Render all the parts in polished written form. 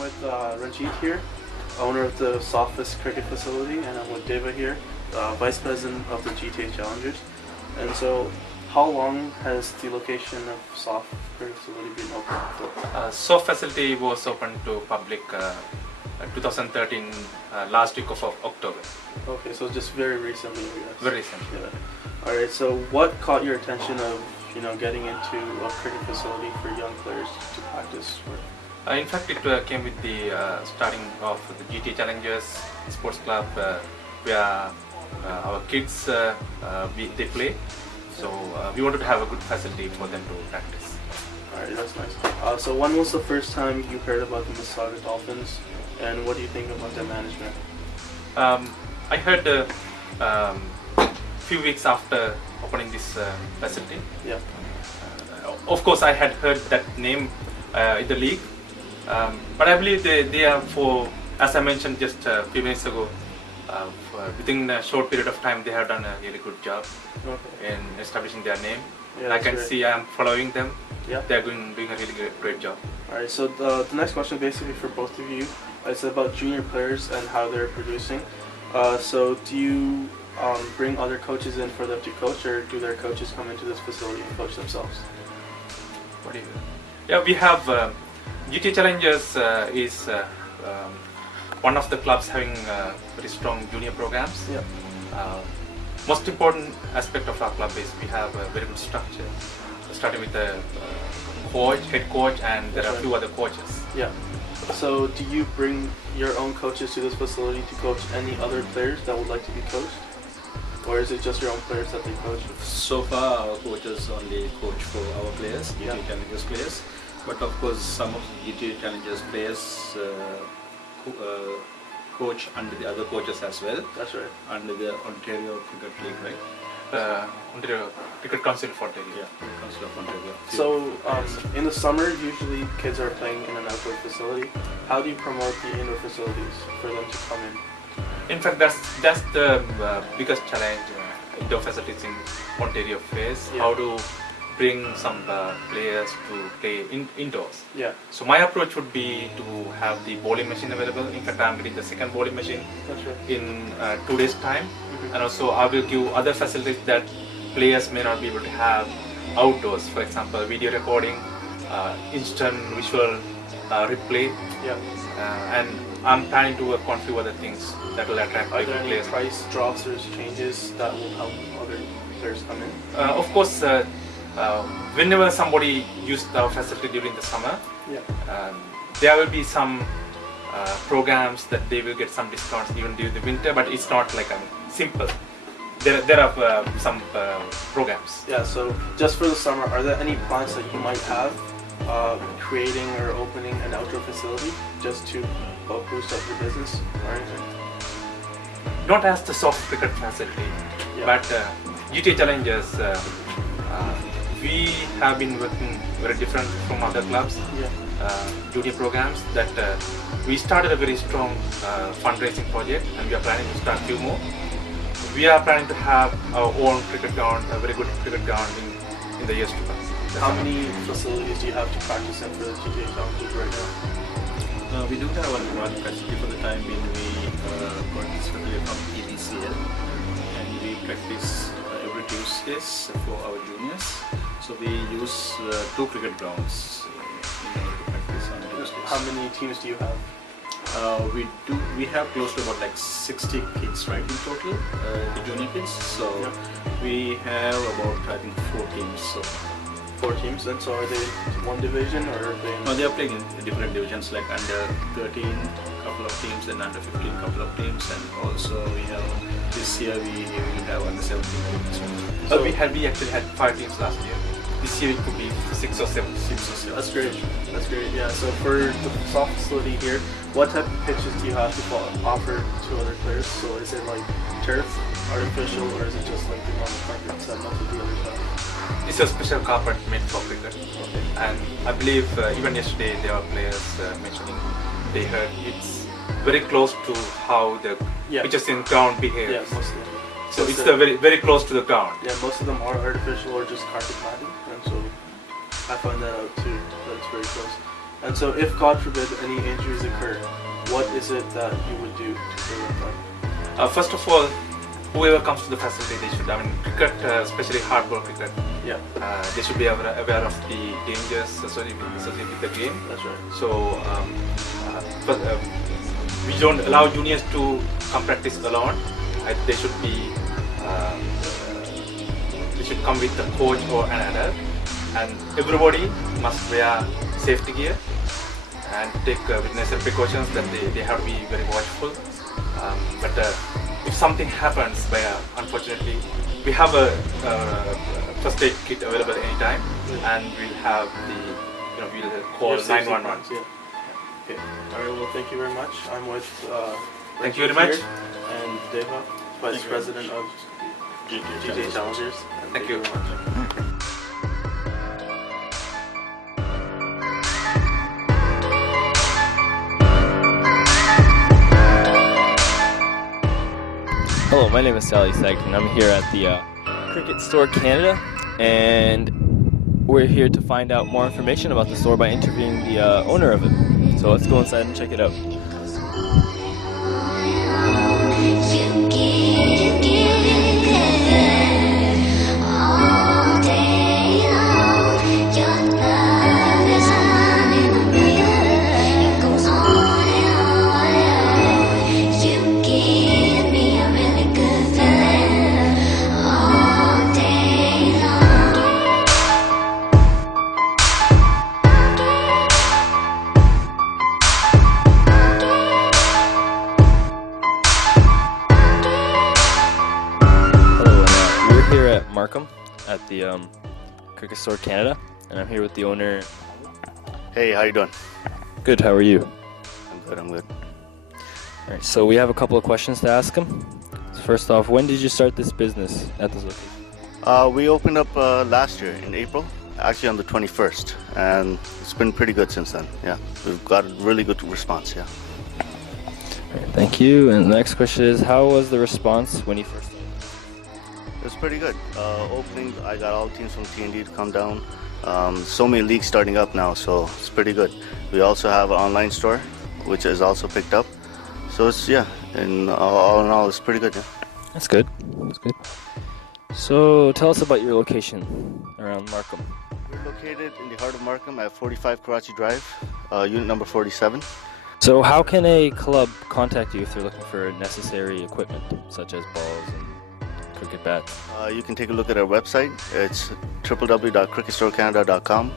with Ranjit here, owner of the Sophist Cricket Facility, and I'm with Deva here, Vice President of the GTA Challengers. And so, how long has the location of Soft Cricket Facility been open for? Soft facility was open to public 2013, last week of October. Okay, so just very recently, I guess. Very recently. Yeah. All right. So, what caught your attention of getting into a cricket facility for young players to practice for? In fact, it came with the starting of the GTA Challengers Sports Club, where our kids they play. So we wanted to have a good facility for them to practice. Alright, that's nice. So when was the first time you heard about the Mississauga Dolphins, and what do you think about their management? I heard a few weeks after opening this facility. Yeah. Of course, I had heard that name in the league, but I believe they are for, as I mentioned just a few minutes ago, within a short period of time they have done a really good job in establishing their name. Yeah, I can see I'm following them. Yeah. They're doing a really great job. Alright, so the next question basically for both of you is about junior players and how they're producing. So do you bring other coaches in for them to coach, or do their coaches come into this facility and coach themselves? What do you do? Yeah, we have GTA Challengers is one of the clubs having very strong junior programs. Yeah. Most important aspect of our club is we have a very good structure, starting with the coach, head coach, and there are a few other coaches. Yeah. So do you bring your own coaches to this facility to coach any other players that would like to be coached? Or is it just your own players that they coach? So far our coaches only coach for our players, GTA Yeah. Challengers players. But of course some of the GTA Challengers players coach under the other coaches as well. That's right. Under the Ontario Cricket League, right? Ontario Cricket Council for Ontario. Yeah, Council of Ontario. So in the summer, usually kids are playing in an outdoor facility. How do you promote the indoor facilities for them to come in? In fact, that's the biggest challenge indoor facilities in Ontario face. Yeah. How to bring some players to play indoors. Yeah. So my approach would be to have the bowling machine available. In fact, I'm getting the second bowling machine That's right. in 2 days' time, Mhm. and also I will give other facilities that players may not be able to have outdoors. For example, video recording, instant visual replay, Yeah. and I'm planning to work on a few other things that will attract Are there any players. price drops or changes that will help other players come in? Of course, whenever somebody uses our facility during the summer, Yeah. there will be some programs that they will get some discounts even during the winter, but it's not like simple. There are some programs. Yeah. So just for the summer, are there any plans that you might have creating or opening an outdoor facility just to boost up your business or anything? Not as the soft cricket facility, Yeah. but GTA Challengers, we have been working very different from other clubs. Yeah. Junior programs that we started a very strong fundraising project, and we are planning to start a few more. We are planning to have our own cricket ground, a very good cricket ground in the years to come. How many facilities do you have to practice in for the GTA Challengers right now? We do have one facility for the time being. We got this facility from EDCL, and we practice every Tuesdays for our juniors. So we use 2 cricket grounds in order to practice on Tuesdays. How many teams do you have? We have close to about like 60 kids, right, in total, the junior kids. So Yeah. we have about, I think, 4 teams. So 4 teams, and so are they one division or are they in... no, they are playing in different divisions, like under 13 couple of teams and under 15 couple of teams, and also we have this year we have under 17 teams. So we actually had 5 teams last year. This year it could be 6 or 7. 6 or 7. That's great. That's great. Yeah. So for the soft facility here, what type of pitches do you have to offer to other players? So is it like turf, artificial, or is it just like the normal carpet that most of the others have? It's a special carpet made for cricket, Okay. and I believe even yesterday there were players mentioning they heard it's very close to how the Yeah. pitches in ground behave. Yeah, most of them. So it's very close to the ground. Yeah, most of them are artificial or just carpet matting, and so I found that out too. That it's very close. And so if, God forbid, any injuries occur, what is it that you would do to prevent that? First of all, whoever comes to the facility, they should, cricket, especially hardball cricket, Yeah, they should be aware of the dangers associated with the game. that's right. So we don't allow juniors to come practice alone. They should be they should come with a coach or an adult, and everybody must wear safety gear and take necessary precautions. That they have to be very watchful. But if something happens, unfortunately, we have a first aid kit available anytime, and we'll have we'll call Your safety 911. plans, yeah. Okay. All right. Well, thank you very much. I'm with. Thank you very much. here, and Deva, Vice President of GTA Challengers. And Thank you. very much. Hello, my name is Sally Sagan, and I'm here at the Cricket Store Canada, and we're here to find out more information about the store by interviewing the owner of it. So let's go inside and check it out. Markham at the Cricket Store Canada, and I'm here with the owner. Hey, how you doing? Good, how are you? I'm good. Alright, so we have a couple of questions to ask him. So first off, when did you start this business at this location? We opened up last year in April, actually on the 21st, and it's been pretty good since then. Yeah, we've got a really good response. Yeah. Alright, thank you. And the next question is, how was the response when you first started? It was pretty good. Opening, I got all teams from T&D to come down. So many leagues starting up now, so it's pretty good. We also have an online store, which is also picked up. So it's, yeah, and all in all, it's pretty good, yeah. That's good. That's good. So tell us about your location around Markham. We're located in the heart of Markham at 45 Karachi Drive, unit number 47. So how can a club contact you if they're looking for necessary equipment, such as balls and cricket bats? You can take a look at our website. It's www.cricketstorecanada.com.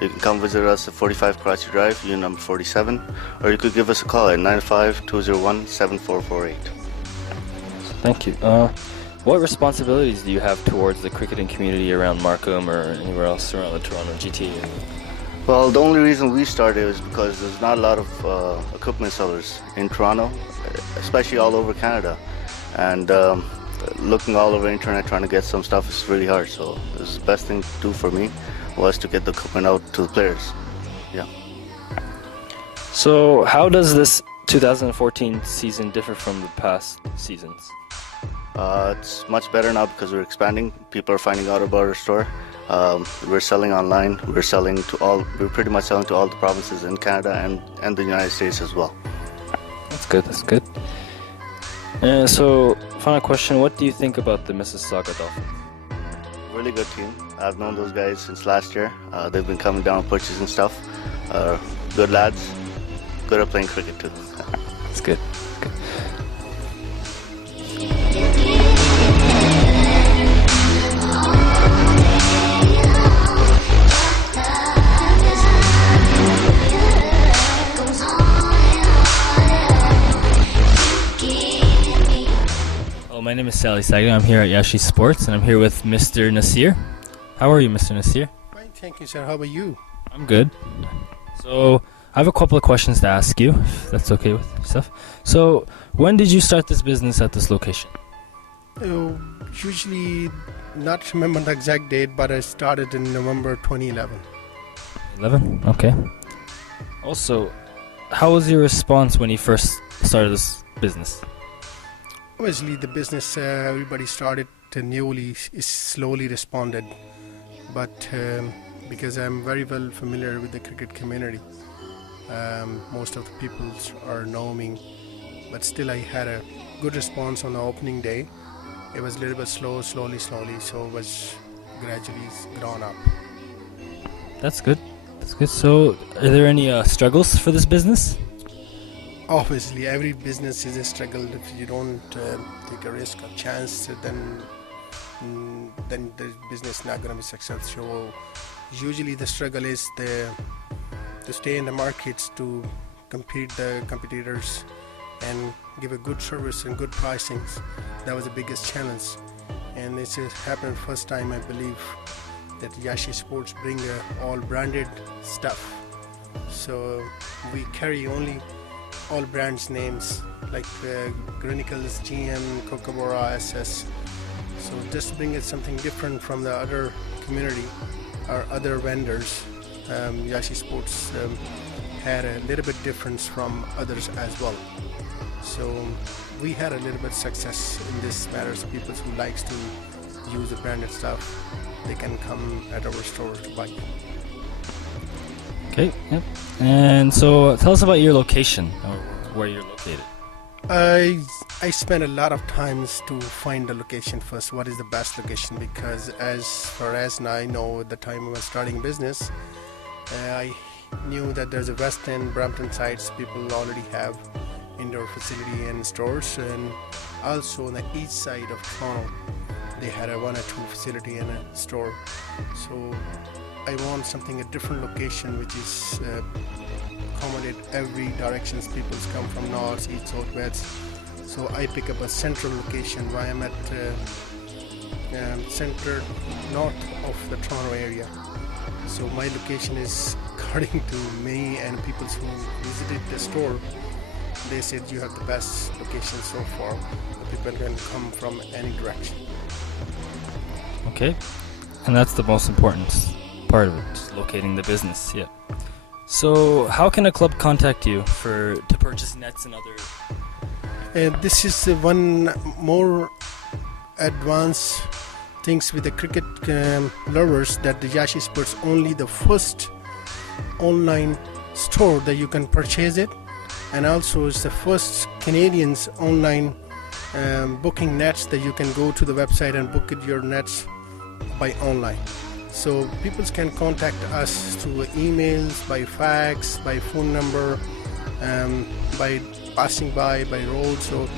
You can come visit us at 45 Karachi Drive, unit number 47, or you could give us a call at 95-201-7448. Thank you. What responsibilities do you have towards the cricketing community around Markham or anywhere else around the Toronto GTA area? Well, the only reason we started is because there's not a lot of equipment sellers in Toronto, especially all over Canada. And looking all over the internet trying to get some stuff is really hard. So the best thing to do for me was to get the equipment out to the players. Yeah. So how does this 2014 season differ from the past seasons? It's much better now because we're expanding. People are finding out about our store. We're selling online. We're pretty much selling to all the provinces in Canada and the United States as well. That's good. That's good. So, final question: what do you think about the Mississauga Dolphins? Really good team. I've known those guys since last year. They've been coming down purchasing stuff. Good lads. Good at playing cricket too. That's good. Good. My name is Sally Sagan. I'm here at Yashi Sports, and I'm here with Mr. Nasir. How are you, Mr. Nasir? Fine, thank you, sir. How about you? I'm good. So, I have a couple of questions to ask you, if that's okay with yourself. So, when did you start this business at this location? Usually not remember the exact date, but I started in November 2011. 11? Okay. Also, how was your response when you first started this business? Obviously, the business everybody started newly is slowly responded, but because I'm very well familiar with the cricket community, Most of the people are know me, but still I had a good response on the opening day. It was a little bit slowly, so it was gradually grown up. That's good. That's good. So, are there any struggles for this business? Obviously, every business is a struggle. If you don't take a risk or chance, then the business is not going to be successful. So usually the struggle is to stay in the markets, to compete the competitors and give a good service and good pricings. That was the biggest challenge. And this has happened first time, I believe, that Yashi Sports bring all branded stuff. So we carry only all brands names like Chronicles, GM, Kookaburra, SS. So just bring it something different from the other community or other vendors. Yashi Sports had a little bit difference from others as well. So we had a little bit success in this matter. So people who likes to use the branded stuff, they can come at our store to buy. Okay, yep. And so tell us about your location, or where you're located. I spent a lot of times to find the location first. What is the best location? Because as far as I know, at the time I was starting business, I knew that there's a West End, Brampton sites. People already have indoor facility and stores, and also on the east side of Toronto, they had a 1 or 2 facility and a store. So I want something, a different location, which is accommodate every directions. People come from north, east, south, west. So I pick up a central location where I'm at center north of the Toronto area. So my location is, according to me and people who visited the store, they said you have the best location so far. People can come from any direction. Okay, and that's the most important part of it, just locating the business. Yeah. So, how can a club contact you to purchase nets and other? This is one more advanced things with the cricket lovers, that the Yashi Sports only the first online store that you can purchase it, and also it's the first Canadians online booking nets that you can go to the website and book it your nets by online. So people can contact us through emails, by fax, by phone number, by passing by road. So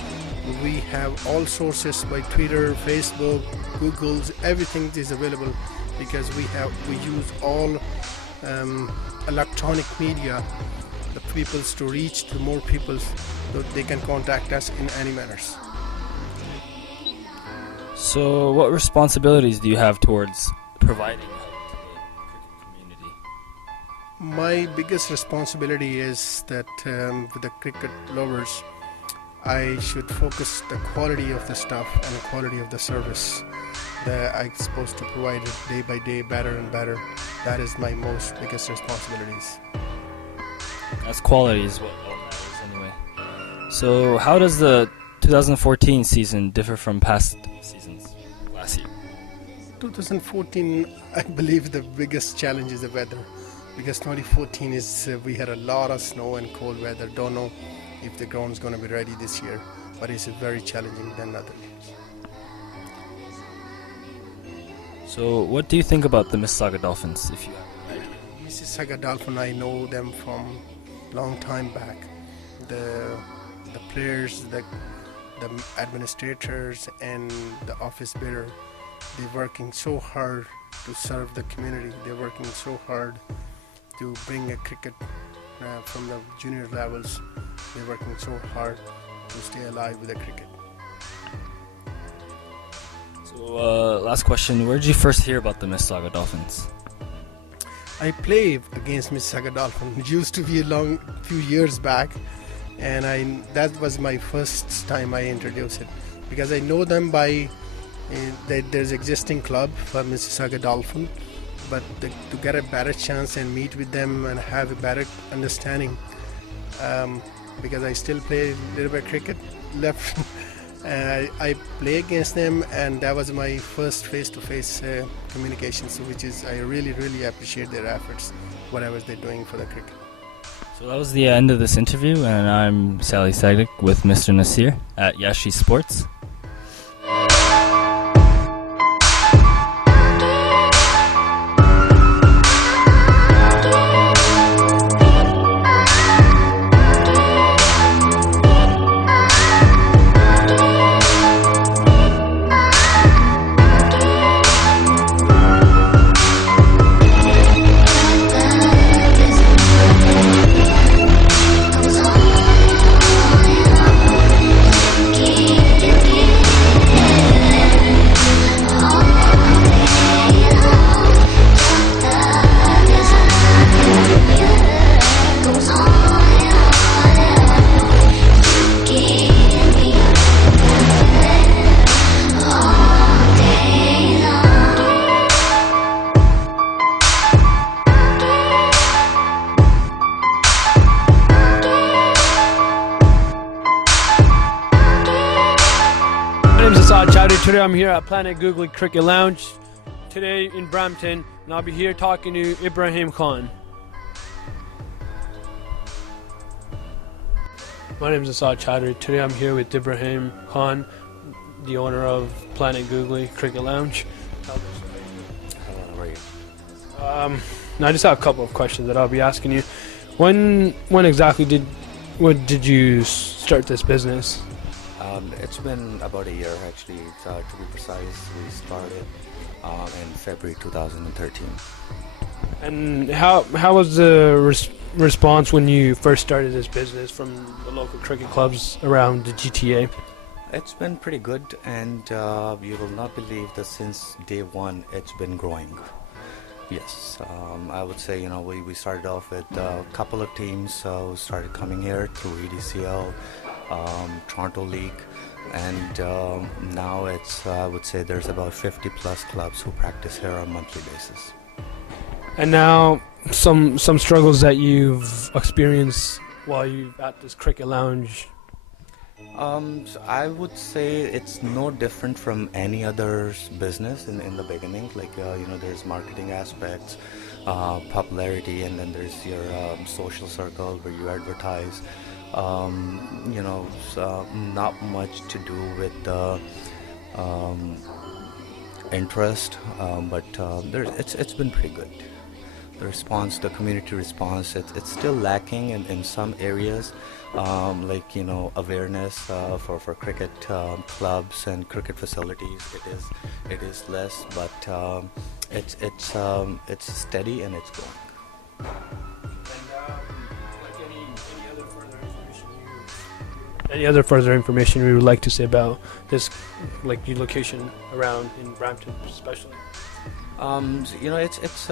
we have all sources by Twitter, Facebook, Google's, everything is available, because we use all electronic media, the peoples to reach to more people, so they can contact us in any manners. So, what responsibilities do you have towards providing help to the cricket community? My biggest responsibility is that with the cricket lovers, I should focus the quality of the stuff and the quality of the service that I'm supposed to provide it day by day, better and better. That is my most biggest responsibilities. As quality is what all matters anyway. So, how does the 2014 season differ from past seasons last year? 2014, I believe the biggest challenge is the weather, because 2014 is we had a lot of snow and cold weather. Don't know if the ground is going to be ready this year, but it's very challenging than other years. So, what do you think about the Mississauga Dolphins, if you have an idea? Mississauga Dolphins, I know them from long time back. The players, the administrators, and the office bearer, they're working so hard to serve the community. They're working so hard to bring a cricket from the junior levels. They're working so hard to stay alive with the cricket. So, last question. Where did you first hear about the Mississauga Dolphins? I played against Mississauga Dolphins. It used to be a few years back, and that was my first time I introduced it, because I know them by there's existing club for Mississauga Dolphin, but to get a better chance and meet with them and have a better understanding, because I still play a little bit of cricket left. I play against them, and that was my first face-to-face communication, so which is I really appreciate their efforts, whatever they're doing for the cricket. So that was the end of this interview, and I'm Sally Sagdik with Mr. Nasir at Yashi Sports. Today I'm here at Planet Googly Cricket Lounge, today in Brampton, and I'll be here talking to Ibrahim Khan. My name is Asad Chowdhury. Today I'm here with Ibrahim Khan, the owner of Planet Googly Cricket Lounge. How are you? Now I just have a couple of questions that I'll be asking you. When exactly did you start this business? It's been about a year actually, to be precise. We started in February 2013. And how was the response when you first started this business from the local cricket clubs around the GTA? It's been pretty good, and you will not believe that since day one it's been growing. Yes, I would say, we started off with a couple of teams who started coming here through EDCL, Toronto League, and now it's, I would say there's about 50 plus clubs who practice here on a monthly basis. And now some struggles that you've experienced while you're at this cricket lounge. So I would say it's no different from any other business in the beginning. Like, there's marketing aspects, popularity, and then there's your social circle where you advertise. Not much to do with the interest, but it's been pretty good. The response, the community response, it's still lacking in some areas, like awareness for cricket clubs and cricket facilities. It is less, but it's steady and it's growing. Any other further information we would like to say about this, like your location around in Brampton, especially? It's